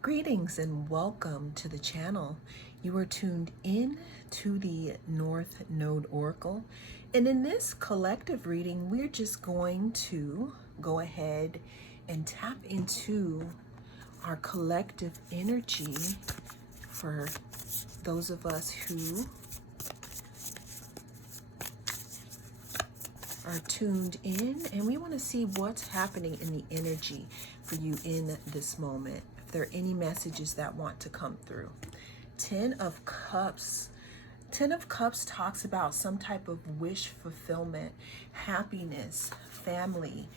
Greetings and welcome to the channel. You are tuned in to the North Node Oracle. And in this collective reading, we're just going to go ahead and tap into our collective energy for those of us who are tuned in, and we want to see what's happening in the energy for you in this moment. If there are any messages that want to come through. 10 of Cups. 10 of Cups talks about some type of wish fulfillment, happiness, family,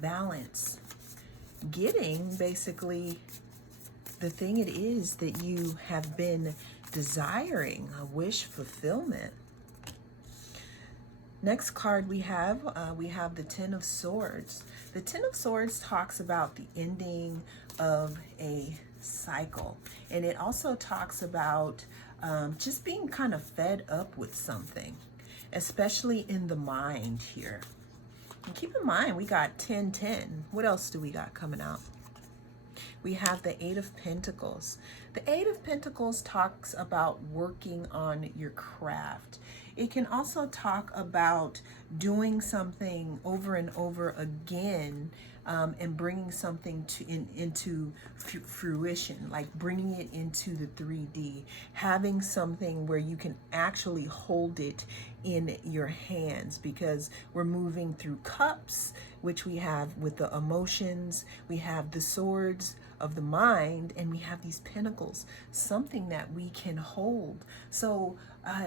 balance, getting basically the thing it is that you have been desiring, a wish fulfillment. Next card we have the Ten of Swords. The Ten of Swords talks about the ending of a cycle. And it also talks about just being kind of fed up with something, especially in the mind here. And keep in mind, we got 10-10. What else do we got coming out? We have the Eight of Pentacles. The Eight of Pentacles talks about working on your craft. It can also talk about doing something over and over again and bringing something into fruition, like bringing it into the 3D, having something where you can actually hold it in your hands, because we're moving through cups, which we have with the emotions, we have the swords of the mind, and we have these pentacles, something that we can hold. So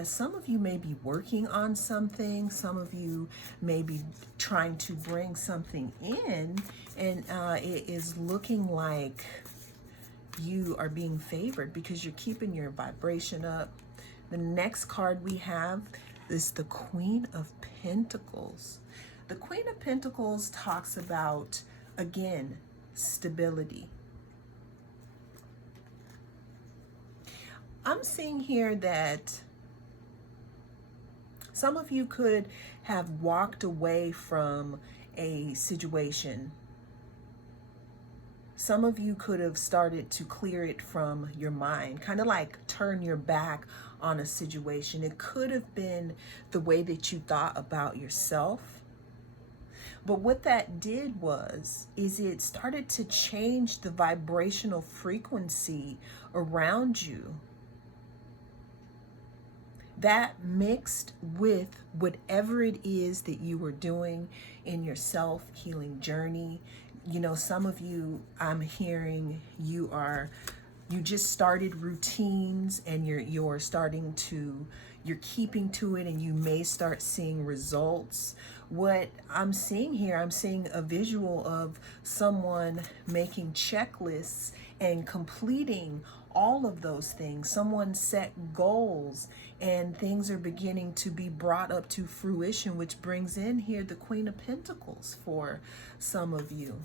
some of you may be working on something, some of you may be trying to bring something in, and it is looking like you are being favored because you're keeping your vibration up. The next card we have is the Queen of Pentacles. The Queen of Pentacles talks about, again, stability. I'm seeing here that some of you could have walked away from a situation. Some of you could have started to clear it from your mind, kind of like turn your back on a situation. It could have been the way that you thought about yourself. But what that did is it started to change the vibrational frequency around you. That mixed with whatever it is that you were doing in your self-healing journey. You know, some of you, I'm hearing you just started routines, and you're keeping to it, and you may start seeing results. What I'm seeing here, I'm seeing a visual of someone making checklists and completing all of those things. Someone set goals and things are beginning to be brought up to fruition, which brings in here the Queen of Pentacles for some of you.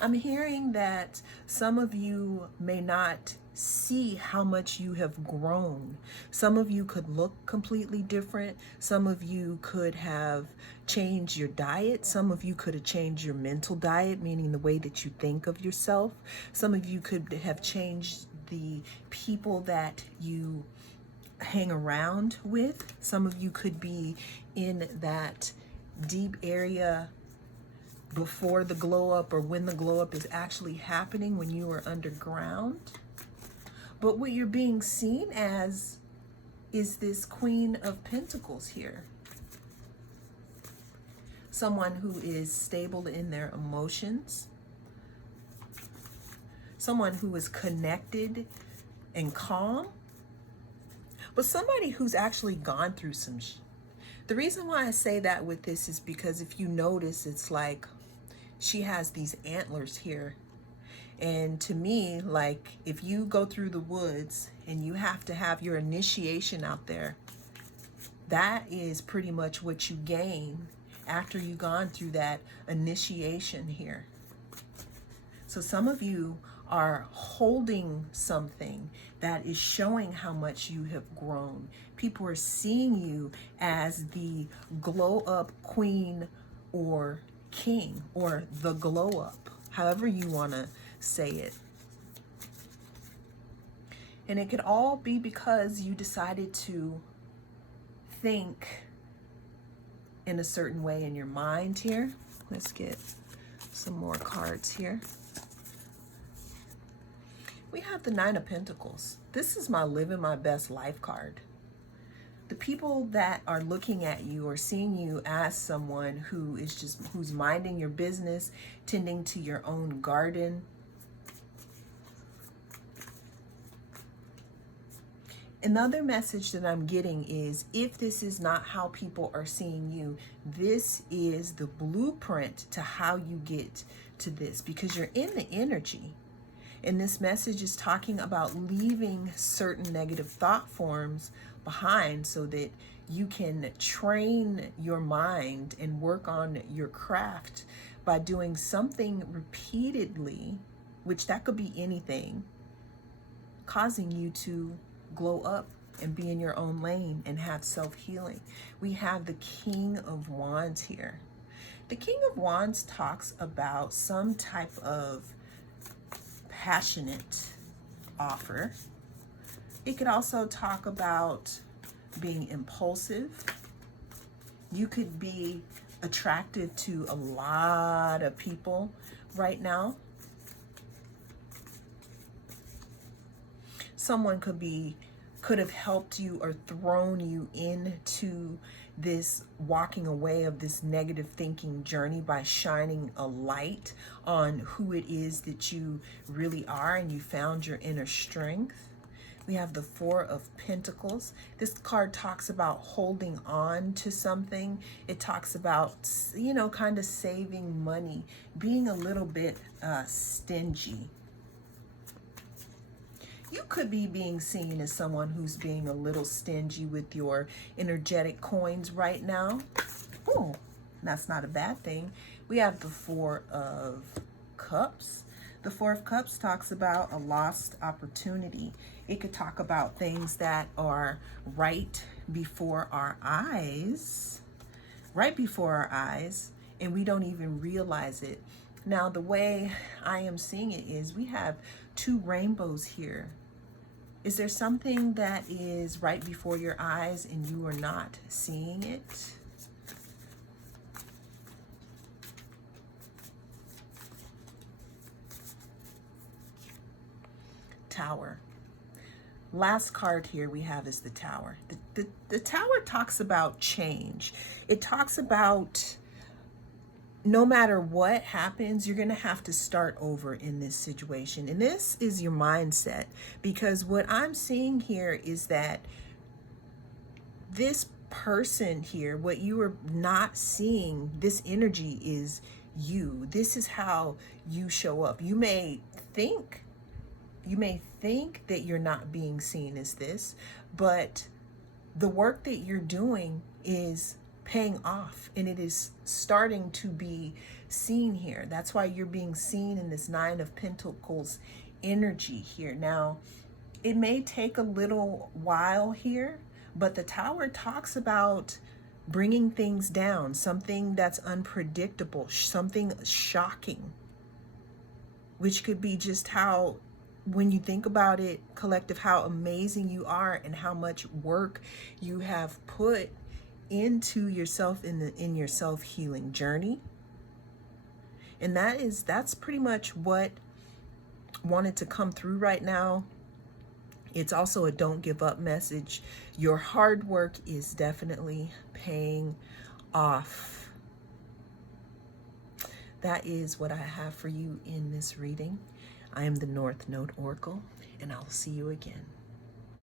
I'm hearing that some of you may not see how much you have grown. Some of you could look completely different. Some of you could have changed your diet. Some of you could have changed your mental diet, meaning the way that you think of yourself. Some of you could have changed the people that you hang around with. Some of you could be in that deep area before the glow up, or when the glow up is actually happening, when you are underground. But what you're being seen as is this Queen of Pentacles here. Someone who is stable in their emotions. Someone who is connected and calm. But somebody who's actually gone through some The reason why I say that with this is because if you notice, it's like she has these antlers here. And to me, like, if you go through the woods and you have to have your initiation out there, that is pretty much what you gain after you've gone through that initiation here. So some of you are holding something that is showing how much you have grown. People are seeing you as the glow up queen or king, or the glow up, however you want to say it. And it could all be because you decided to think in a certain way in your mind here. Let's get some more cards here. We have the Nine of Pentacles. This is my living my best life card. The people that are looking at you or seeing you as someone who is who's minding your business, tending to your own garden. Another message that I'm getting is, if this is not how people are seeing you, this is the blueprint to how you get to this, because you're in the energy. And this message is talking about leaving certain negative thought forms behind so that you can train your mind and work on your craft by doing something repeatedly, which that could be anything, causing you to glow up and be in your own lane and have self-healing. We have the King of Wands here. The King of Wands talks about some type of passionate offer. It could also talk about being impulsive. You could be attracted to a lot of people right now. Someone could have helped you or thrown you into this walking away of this negative thinking journey by shining a light on who it is that you really are, and you found your inner strength. We have the Four of Pentacles. This card talks about holding on to something. It talks about, you know, kind of saving money, being a little bit stingy. You could be being seen as someone who's being a little stingy with your energetic coins right now. Oh, that's not a bad thing. We have the Four of Cups. The Four of Cups talks about a lost opportunity. It could talk about things that are right before our eyes, and we don't even realize it. Now, the way I am seeing it is we have two rainbows here. Is there something that is right before your eyes and you are not seeing it? Tower. Last card here we have is the Tower. The Tower talks about change. It talks about no matter what happens, you're going to have to start over in this situation. And this is your mindset, because what I'm seeing here is that this person here, what you are not seeing, this energy is you. This is how you show up. You may think that you're not being seen as this, but the work that you're doing is paying off, and it is starting to be seen here. That's why you're being seen in this Nine of Pentacles energy here. Now, it may take a little while here, but the Tower talks about bringing things down, something that's unpredictable, something shocking, which could be just how, when you think about it, collective, how amazing you are and how much work you have put into yourself in your self-healing journey. And that's pretty much what wanted to come through right now. It's also a don't give up message. Your hard work is definitely paying off. That is what I have for you in this reading. I am the North Node Oracle, and I'll see you again.